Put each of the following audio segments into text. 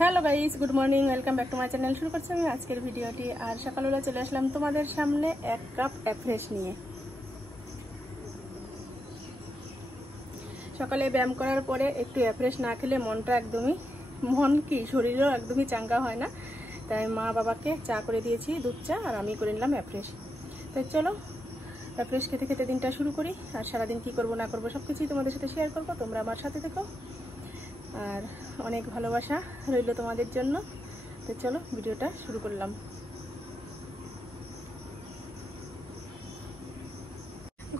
Hello guys, good morning, welcome back to my channel. শুরু করছি আমি আজকের ভিডিওটি। আর সকালবেলা চলে আসলাম তোমাদের সামনে এক কাপ অ্যাফ্রেশ নিয়ে। সকালে ব্যায়াম করার পরে একটু অ্যাফ্রেশ না খেলে শরীরও একদমই চাঙ্গা হয় না। তাই মা বাবাকে চা করে দিয়েছি, দুধ চা, আর আমি করে নিলাম অ্যাফ্রেশ। তাই চলো অ্যাফ্রেশ খেতে খেতে দিনটা শুরু করি। আর সারাদিন কী করবো না করবো সব কিছুই তোমাদের সাথে শেয়ার করবো, তোমরা আমার সাথে থেকো। আর অনেক ভালোবাসা রইল তোমাদের জন্য। তো চলো ভিডিওটা শুরু করলাম।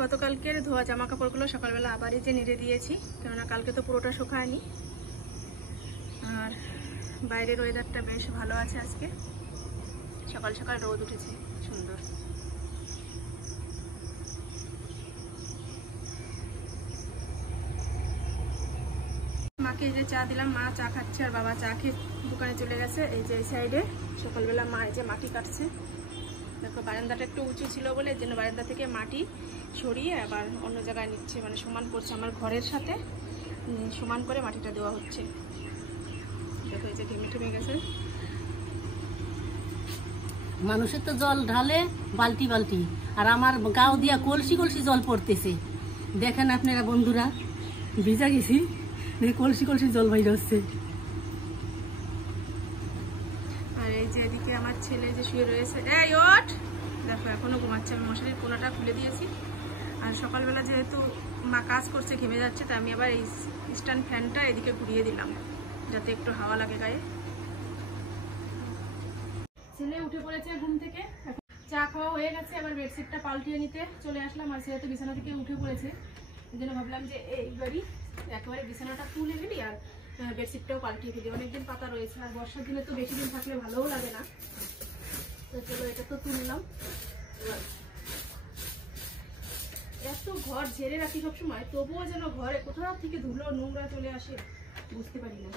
গতকালকের ধোয়া জামা কাপড়গুলো সকালবেলা আবারই যে নেড়ে দিয়েছি, কেননা কালকে তো পুরোটা শুকায়নি। আর বাইরের ওয়েদারটা বেশ ভালো আছে আজকে, সকাল সকাল রোদ উঠেছে সুন্দর। মাকে যে চা দিলাম, মা চা খাচ্ছে আর বাবা চা খেয়ে দোকানে চলে গেছে। এই যে এই সাইডে সকালবেলা মা এই যে মাটি কাটছে। দেখো বারান্দাটা একটু উঁচু ছিল বলে এর জন্য বারান্দা থেকে মাটি সরিয়ে আবার অন্য জায়গায় নিচ্ছে, মানে সমান করছে, আমার ঘরের সাথে সমান করে মাটিটা দেওয়া হচ্ছে। দেখো এই যে ঘেমে ঠেমে গেছে। মানুষের তো জল ঢালে বালতি বালতি, আর আমার গাও দিয়া কলসি কলসি জল পড়তেছে। দেখেন আপনারা বন্ধুরা, ভিজা গেছি, কলসি কলসি জল বাইরে হচ্ছে। আর এই যে এদিকে আমার ছেলে যে শুয়ে রয়েছে, এই ওঠ, দেখো এখনো ঘুমাচ্ছে। আমি মশারির কোনাটা খুলে দিয়েছি। আর সকালবেলা যেহেতু মা কাজ করছে, ঘেমে যাচ্ছে, তাই আমি আবার এই স্ট্যান্ড ফ্যানটা এদিকে ঘুরিয়ে দিলাম যাতে একটু হাওয়া লাগে গায়ে। ছেলে উঠে পড়েছে ঘুম থেকে, চা খাওয়া হয়ে গেছে, আবার বেডশিটটা পাল্টিয়ে নিতে চলে আসলাম। আর ছেলে তো বিছানা থেকে উঠে পড়েছে, এই জন্য ভাবলাম যে এইবারই একেবারে বিছানাটা তুলে ফেলি আর বেডশিটটাও পাল্টিয়ে ফেলি। অনেকদিন পাতা রয়েছে, আর বর্ষার দিনে তো বেশি দিন থাকলে ভালোও লাগে না। তো চলো এটা তো তুললাম। এত ঘর ঝেড়ে রাখি সবসময়, তবুও যেন ঘরে কোথাও থেকে ধুলো নোংরা চলে আসে, বুঝতে পারি না।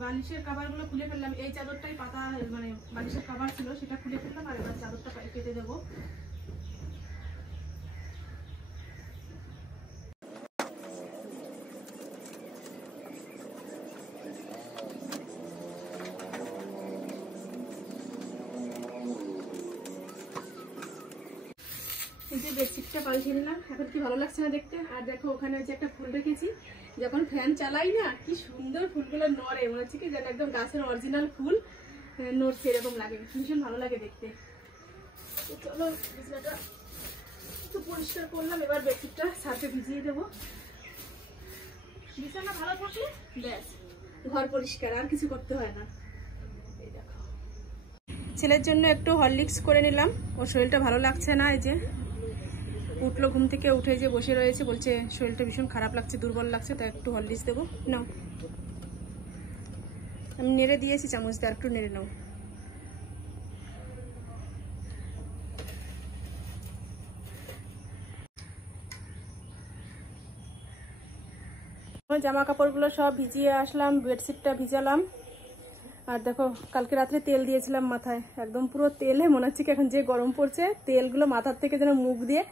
বালিশের কাভারগুলো খুলে ফেললাম। এই চাদরটাই পাতা, মানে বালিশের কাভার ছিল, সেটা খুলে ফেললাম। আর এবার চাদরটা পেতে দেবো। এই যে বেডশিটটা পাল্টে নিলাম, এখন কি ভালো লাগছে না দেখতে। আর দেখো ওখানে যে একটা ফুল রেখেছি, যখন ফ্যান চালাই না কি সুন্দর ফুলগুলো নড়ে, মনে হচ্ছে কি যেন একদম গাছের অরিজিনাল ফুল নড়ছে, এরকম লাগে, ভীষণ ভালো লাগে দেখতে। তো চলো বিছানাটা একটু পরিষ্কার করলাম, এবার বেডশিটটা সার্ফে ভিজিয়ে দেবো। বিছানা ভালো থাকলে ব্যাস ঘর পরিষ্কার, আর কিছু করতে হয় না। এই দেখো ছেলের জন্য একটু হরলিক্স করে নিলাম, ওর শরীরটা ভালো লাগছে না। এই যে উঠলো ঘুম থেকে, উঠে যে বসে রয়েছে, বলছে শরীরটা ভীষণ খারাপ লাগছে, দুর্বল লাগছে, তাই একটু হরলিক্স দেবো। নাও, আমি নেড়ে দিয়েছি চামচ দিয়ে, আর একটু নেড়ে নাও। জামা কাপড়গুলো সব ভিজিয়ে আসলাম, বেডশিটটা ভিজালাম। আর দেখো কালকে রাত্রে তেল দিয়েছিলাম মাথায়, একদম পুরো তেলে মনে হচ্ছে কি এখন যে গরম পড়ছে, তেলগুলো মাথার থেকে যেন মুখ দিয়ে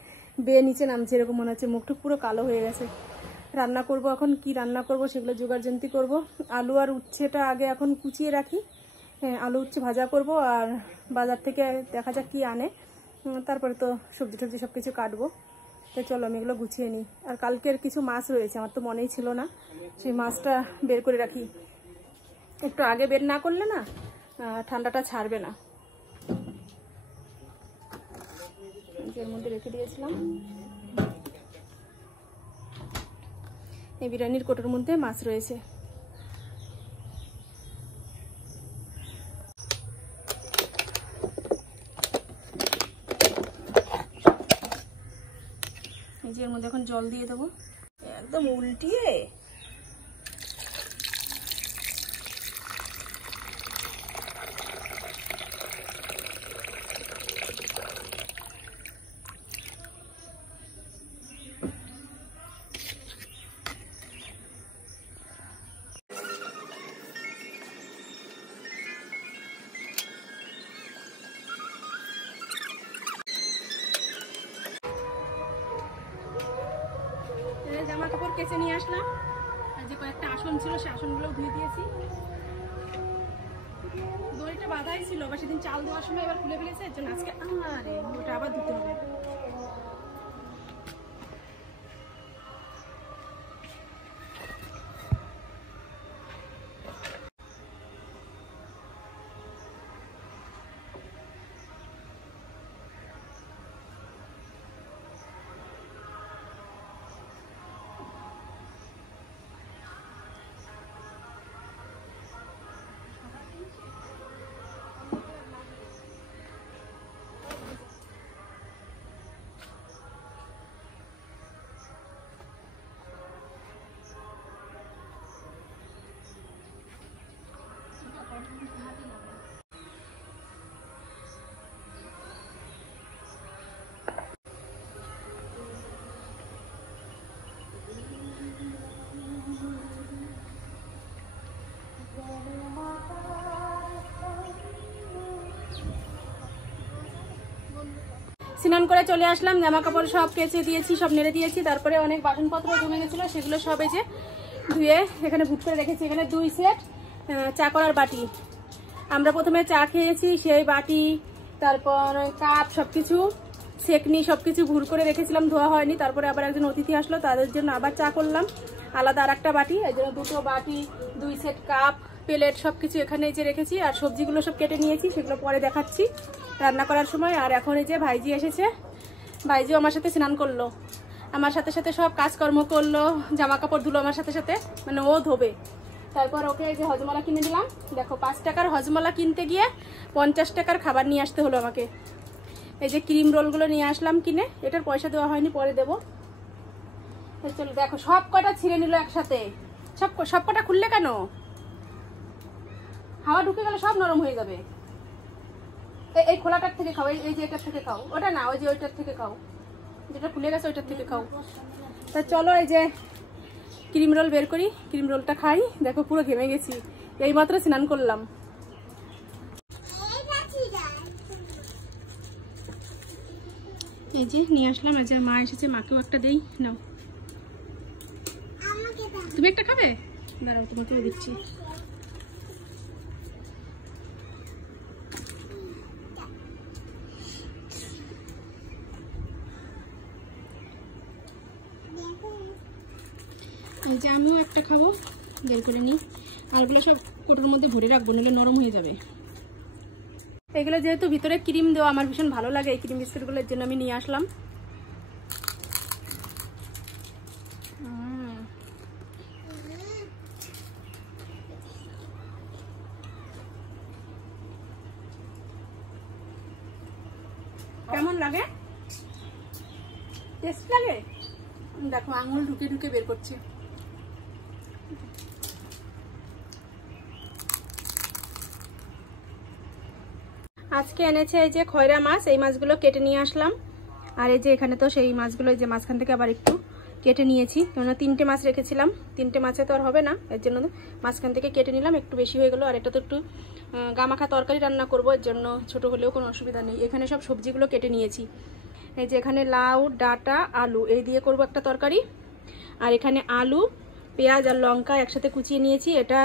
বেয়ে নিচে নামছে, এরকম মনে হচ্ছে। মুখটা পুরো কালো হয়ে গেছে। রান্না করব এখন, কি রান্না করব সেগুলো জোগাড়যন্তি করব। আলু আর উচ্ছেটা আগে এখন কুচিয়ে রাখি, আলু উচ্ছে ভাজা করব। আর বাজার থেকে দেখা যাক কি আনে, তারপরে তো সবজি টবজি সব কিছু কাটবো। তো চলো আমি এগুলো গুছিয়ে নিই। আর কালকের কিছু মাছ রয়েছে, আমার তো মনেই ছিল না, সেই মাছটা বের করে রাখি। একটু আগে বের না করলে না ঠান্ডাটা ছাড়বে না। এর মধ্যে রেখে দিয়েছিলাম, এই বিরিয়ানির কোটোর মধ্যে মাছ রয়েছে। এই যে এর মধ্যে এখন জল দিয়ে দেবো, একদম উল্টিয়ে। জামা কাপড় কেচে নিয়ে আসলাম, আর যে কয়েকটা আসন ছিল সে আসনগুলো ধুয়ে দিয়েছি। বাধাই ছিল, আবার সেদিন চাল দেওয়ার সময় এবার খুলে ফেলেছে, এর জন্য আজকে আরে ওটা আবার ধুতে হবে। স্নান করে চলে আসলাম, জামা কাপড় সব কেচে দিয়েছি, সব নেড়ে দিয়েছি। তারপরে অনেক বাসনপত্র জমে গেছিল, সেগুলো সব এই যে ধুয়ে এখানে ভুট করে রেখেছি। এখানে 2 সেট চা করার বাটি, আমরা প্রথমে চা খেয়েছি সেই বাটি, তারপর কাপ, সবকিছু সেকনি সবকিছু ভুর করে রেখেছিলাম, ধোয়া হয়নি। তারপরে আবার একজন অতিথি আসলো, তাদের জন্য আবার চা করলাম, আলাদা আর একটা বাটি, এই জন্য 2টো বাটি, 2 সেট কাপ, প্লেট সবকিছু এখানে এই যে রেখেছি। আর সবজিগুলো সব কেটে নিয়েছি, সেগুলো পরে দেখাচ্ছি রান্না করার সময়। আর এখন এই যে ভাইজি এসেছে, ভাইজিও আমার সাথে স্নান করলো, আমার সাথে সাথে সব কাজকর্ম করলো, জামা কাপড় ধুলো আমার সাথে সাথে, মানে ও ধোবে। তারপর ওকে এই যে হজমলা কিনে দিলাম, দেখো 5 টাকার হজমলা কিনতে গিয়ে 50 টাকার খাবার নিয়ে আসতে হলো আমাকে। এই যে ক্রিম রোলগুলো নিয়ে আসলাম কিনে, এটার পয়সা দেওয়া হয়নি, পরে দেবো। চলো দেখো সব কটা ছিঁড়ে নিল একসাথে, সব কটা খুললে কেন? হাওয়া ঢুকে গেলে সব নরম হয়ে যাবে। এই খোলাটার থেকে খাও, এই যে এটার থেকে খাও, ওটা না, ওই যে ওইটার থেকে খাও, যেটা খুলে গেছে ওইটার থেকে খাও। তা চলো এই যে ক্রিম রোল বের করি, ক্রিম রোলটা খাই। দেখো পুরো ঘেমে গেছি, এইমাত্র স্নান করলাম। এই যে নিয়ে আসলাম, এই যে মা এসেছে, মাকেও একটা দেই, নাও তুমি একটা খাবে, দাঁড়াও তোমাকেও দিচ্ছি। এই যে আমিও একটা খাবো, বের করে নিই। আরগুলো সব কোটোর মধ্যে ভরে রাখবো, নিলে নরম হয়ে যাবে। এগুলো যেহেতু ভিতরে ক্রিম দেওয়া, আমার ভীষণ ভালো লাগে এই ক্রিম বিস্কুটগুলো, এর জন্য আমি নিয়ে আসলাম। কেমন লাগে? টেস্ট লাগে? দেখো আঙুল ঢুকে ঢুকে বের করছি। আজকে এনেছে এই যে খয়রা মাছ, এই মাছগুলো কেটে নিয়ে আসলাম। আর এই যে এখানে তো সেই মাছগুলো, এই যে মাঝখান থেকে আবার একটু কেটে নিয়েছি, কেননা 3টে মাছ রেখেছিলাম, 3টে মাছে তো আর হবে না, এর জন্য মাঝখান থেকে কেটে নিলাম, একটু বেশি হয়ে গেল। আর এটা তো একটু গামাখা তরকারি রান্না করবো, এর জন্য ছোট হলেও কোনো অসুবিধা নেই। এখানে সব সবজিগুলো কেটে নিয়েছি, এই যে এখানে লাউ, ডাঁটা, আলু, এই দিয়ে করব একটা তরকারি। আর এখানে আলু, পেঁয়াজ আর লঙ্কা একসাথে কুচিয়ে নিয়েছি, এটা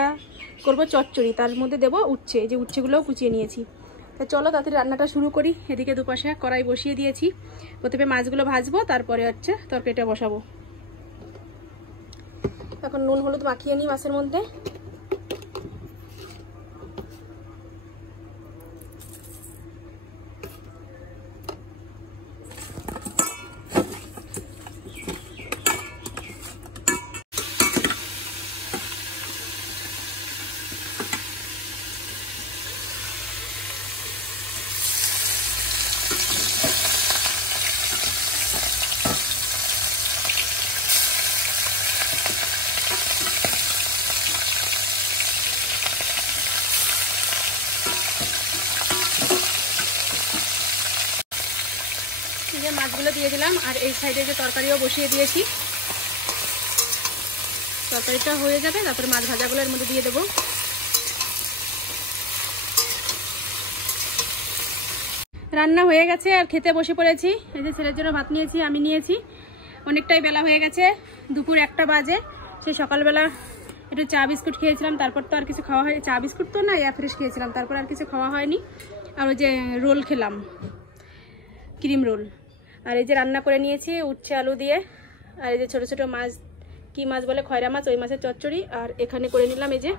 করব চচ্চড়ি, তার মধ্যে দেবো উচ্ছে, এই যে উচ্ছেগুলোও কুচিয়ে নিয়েছি। তো চলো তাড়াতাড়ি রান্নাটা শুরু করি। এদিকে দুপাশে কড়াই বসিয়ে দিয়েছি, প্রথমে মাছগুলো ভাজবো, তারপরে হচ্ছে তরকারিটা বসাবো। এখন নুন হলুদ মাখিয়ে নিই মাছের মধ্যে। যে মাছগুলো দিয়ে দিলাম, আর এই সাইডে যে তরকারিও বসিয়ে দিয়েছি, তরকারিটা হয়ে যাবে, তারপরে মাছ ভাজাগুলো এর মধ্যে দিয়ে দেবো। রান্না হয়ে গেছে আর খেতে বসে পড়েছি। এই যে ছেলের জন্য ভাত নিয়েছি, আমি নিয়েছি। অনেকটাই বেলা হয়ে গেছে, দুপুর 1টা বাজে, সেই সকালবেলা একটু চা বিস্কুট খেয়েছিলাম, তারপর তো আর কিছু খাওয়া হয়নি। চা বিস্কুট তো না, ফ্রেশ খেয়েছিলাম, তারপর আর কিছু খাওয়া হয়নি। আর ওই যে রোল খেলাম, ক্রিম রোল। আর এই যে রান্না করে নিয়েছি উচ্ছে আলু দিয়ে, আর এই যে ছোটো ছোটো মাছ, কি মাছ বলে, খয়রা মাছ, ওই মাছের চচ্চড়ি। আর এখানে করে নিলাম এই যে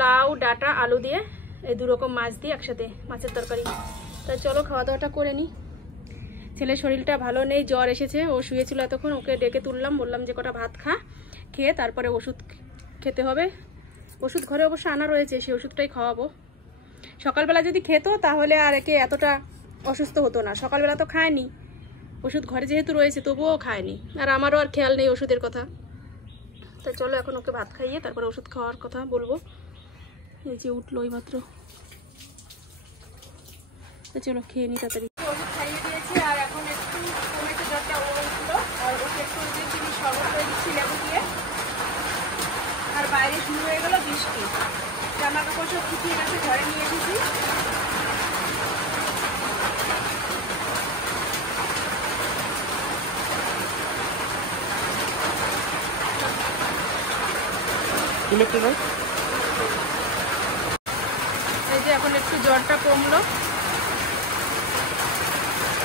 লাউ ডাঁটা আলু দিয়ে, এই 2 রকম মাছ দিয়ে একসাথে মাছের তরকারি। তা চলো খাওয়া দাওয়াটা করে নিই। ছেলের শরীরটা ভালো নেই, জ্বর এসেছে, ও শুয়েছিল এতক্ষণ, ওকে ডেকে তুললাম, বললাম যে কটা ভাত খা, খেয়ে তারপরে ওষুধ খেতে হবে। ওষুধ ঘরে অবশ্য আনা রয়েছে, সেই ওষুধটাই খাওয়াবো। সকালবেলা যদি খেত তাহলে আর একে এতটা অসুস্থ হতো না। সকালবেলা তো খায়নি, ওষুধ ঘরে যেহেতু রয়েছে তবুও খায়নি, আর আমারও আর খেয়াল নেই ওষুধের কথা। তা চলো এখন ওকে ভাত খাইয়ে তারপরে ওষুধ খাওয়ার কথা বলবো। এই যে উঠলো ওই মাত্র, তো চলো খেয়ে নিই তাড়াতাড়ি। ওষুধ খাইয়ে দিয়েছি, আর এখন একটু কমেছে জ্বরটা, ও উঠলো, আর ওকে একটু যে চিনি শরবত করে দিচ্ছি লেবু দিয়ে। আর বাইরে শুরু হয়ে গেল বৃষ্টি, জামা কাপড় সব শুকিয়ে গেছে, ঘরে নিয়ে এসেছি। এই যে এখন একটু জ্বরটা কমলো,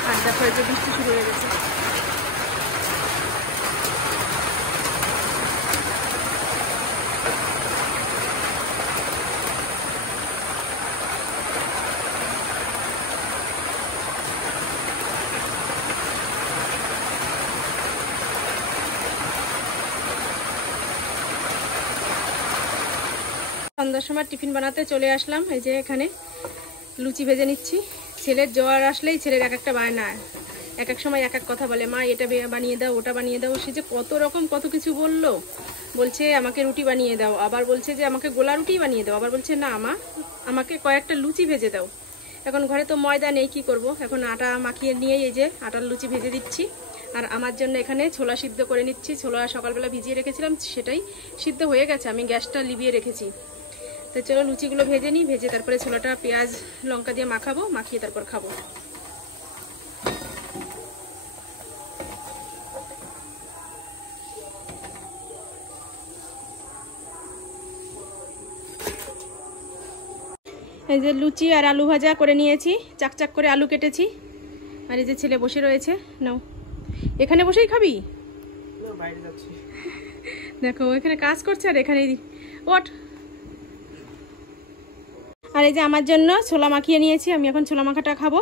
আর দেখো এই যে বৃষ্টি শুরু হয়ে গেছে। সন্ধ্যার সময় টিফিন বানাতে চলে আসলাম। এই যে এখানে লুচি ভেজে নিচ্ছি। ছেলের জ্বর আসলেই ছেলের এক একটা বায়না, এক এক সময় এক এক কথা বলে, মা এটা বানিয়ে দাও, ওটা বানিয়ে দাও। সে যে কত রকম কত কিছু বললো, বলছে আমাকে রুটি বানিয়ে দাও, আবার বলছে যে আমাকে গোলা রুটি বানিয়ে দাও, আবার বলছে না মা আমাকে কয়েকটা লুচি ভেজে দাও। এখন ঘরে তো ময়দা নেই, কি করব, এখন আটা মাখিয়ে নিয়ে এই যে আটার লুচি ভেজে দিচ্ছি। আর আমার জন্য এখানে ছোলা সিদ্ধ করে নিচ্ছি। ছোলা সকালবেলা ভিজিয়ে রেখেছিলাম, সেটাই সিদ্ধ হয়ে গেছে, আমি গ্যাসটা লিভিয়ে রেখেছি। তো চলো লুচিগুলো ভেজে নিই, ভেজে তারপরে ছোলাটা পেঁয়াজ লঙ্কা দিয়ে মাখাবো, মাখিয়ে তারপর খাবো। এই যে লুচি আর আলু ভাজা করে নিয়েছি, চাকচাক করে আলু কেটেছি। আর এই যে ছেলে বসে রয়েছে, নাও এখানে বসেই খাবি, বাইরে যাচ্ছি দেখো এখানে কাজ করছে আর এখানেই ওঠ। আর এই যে আমার জন্য ছোলা মাখিয়ে নিয়েছি, আমি এখন ছোলা মাখাটা খাবো।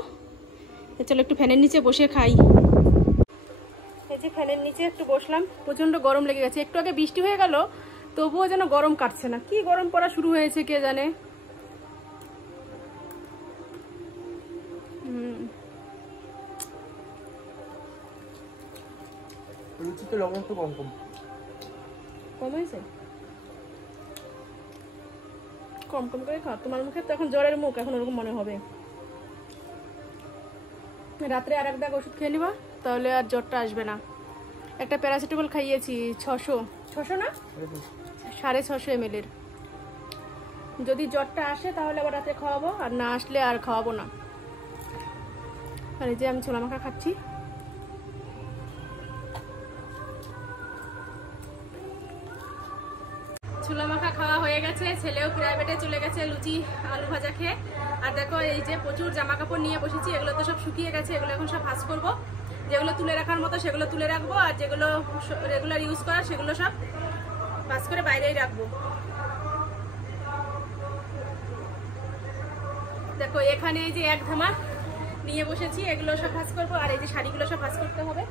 চলো একটু ফ্যানের নিচে বসে খাই। এই যে ফ্যানের নিচে একটু বসলাম, প্রচন্ড গরম লেগে গেছে। একটু আগে বৃষ্টি হয়ে গেল, তবুও যেন গরম কাটছে না, কি গরম পড়া শুরু হয়েছে কে জানে। লুচিতে লবণ একটু কম কম কম হয়েছে, কম কম করে খাও। তোমার মুখে তো এখন জ্বরের মুখ, এখন ওরকম মনে হবে। রাত্রে আর এক দাগ ওষুধ খেয়ে নিবা, তাহলে আর জ্বরটা আসবে না। একটা প্যারাসিটামল খাইয়েছি 600 না 650 ml। যদি জ্বরটা আসে তাহলে আবার রাতে খাওয়াবো, আর না আসলে আর খাওয়াবো না। আর এই যে আমি ছোলা মাখা খাচ্ছি। ছোলা মাখা খাওয়া হয়ে গেছে, ছেলেও প্রাইভেটে চলে গেছে লুচি আলু ভাজা খেয়ে। আর দেখো এই যে প্রচুর জামা কাপড় নিয়ে বসেছি, এগুলো তো সব শুকিয়ে গেছে, এগুলো এখন সব ভাঁজ করবো। যেগুলো তুলে রাখার মতো সেগুলো তুলে রাখবো, আর যেগুলো রেগুলার ইউজ করার সেগুলো সব ভাঁজ করে বাইরেই রাখবো। দেখো এখানে এই যে এক ধামা নিয়ে বসেছি, এগুলো সব ভাঁজ করবো। আর এই যে শাড়িগুলো সব ভাঁজ করতে হবে,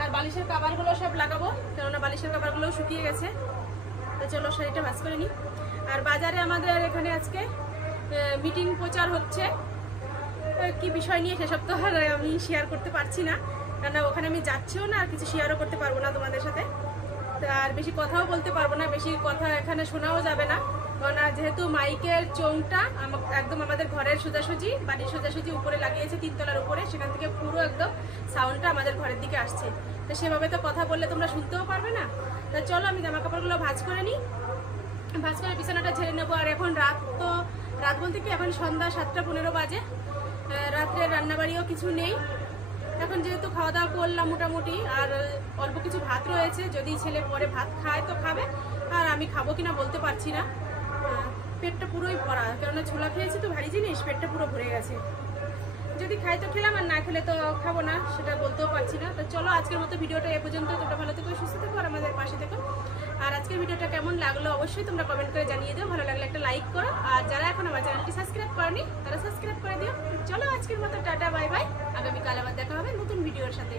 আর বালিশের কাভারগুলো সব লাগাবো, কেননা বালিশের কাভারগুলো শুকিয়ে গেছে। তো চলো শাড়িটা ভাঁজ করে নিই। আর বাজারে আমাদের এখানে আজকে মিটিং প্রচার হচ্ছে, কি বিষয় নিয়ে সেসব তো আর আমি শেয়ার করতে পারছি না, কেননা ওখানে আমি যাচ্ছিও না, আর কিছু শেয়ারও করতে পারবো না তোমাদের সাথে। আর বেশি কথাও বলতে পারবো না, বেশি কথা এখানে শোনাও যাবে না, কারণ যেহেতু মাইকের চোঙটা একদম আমাদের ঘরের সোজাসুজি, বাড়ির সোজাসুজি উপরে লাগিয়েছে, 3 তলার উপরে, সেখান থেকে পুরো একদম সাউন্ডটা আমাদের ঘরের দিকে আসছে। তো সেভাবে তো কথা বললে তোমরা শুনতেও পারবে না। তা চলো আমি জামা কাপড়গুলো ভাঁজ করে নিই, ভাঁজ করে বিছানাটা ঝেড়ে নেবো। আর এখন রাত বলতে কি এখন সন্ধ্যা 7:15 বাজে, রাত্রে রান্নাবাড়িও কিছু নেই এখন, যেহেতু খাওয়া দাওয়া করলাম মোটামুটি, আর অল্প কিছু ভাত রয়েছে, যদি ছেলে পরে ভাত খায় তো খাবে, আর আমি খাবো কিনা বলতে পারছি না, পেটটা পুরোই ভরা, কেননা ছোলা খেয়েছি তো ভারী জিনিস, পেটটা পুরো ভরে গেছে। যদি খাই তো খেলাম, আর না খেলে তো খাবো না, সেটা বলতেও পারছি না। তো চলো আজকের মতো ভিডিওটা এ পর্যন্ত। তোমরা ভালো থেকো, সুস্থ থেকো, আর আমাদের পাশে থেকো। আর আজকের ভিডিওটা কেমন লাগলো অবশ্যই তোমরা কমেন্ট করে জানিয়ে দিও। ভালো লাগলে একটা লাইক করো, আর যারা এখন আমার চ্যানেলটি সাবস্ক্রাইব করেনি তারা সাবস্ক্রাইব করে দিও। চলো আজকের মতো টাটা, বাই বাই। আগামীকাল আবার দেখা হবে নতুন ভিডিওর সাথে।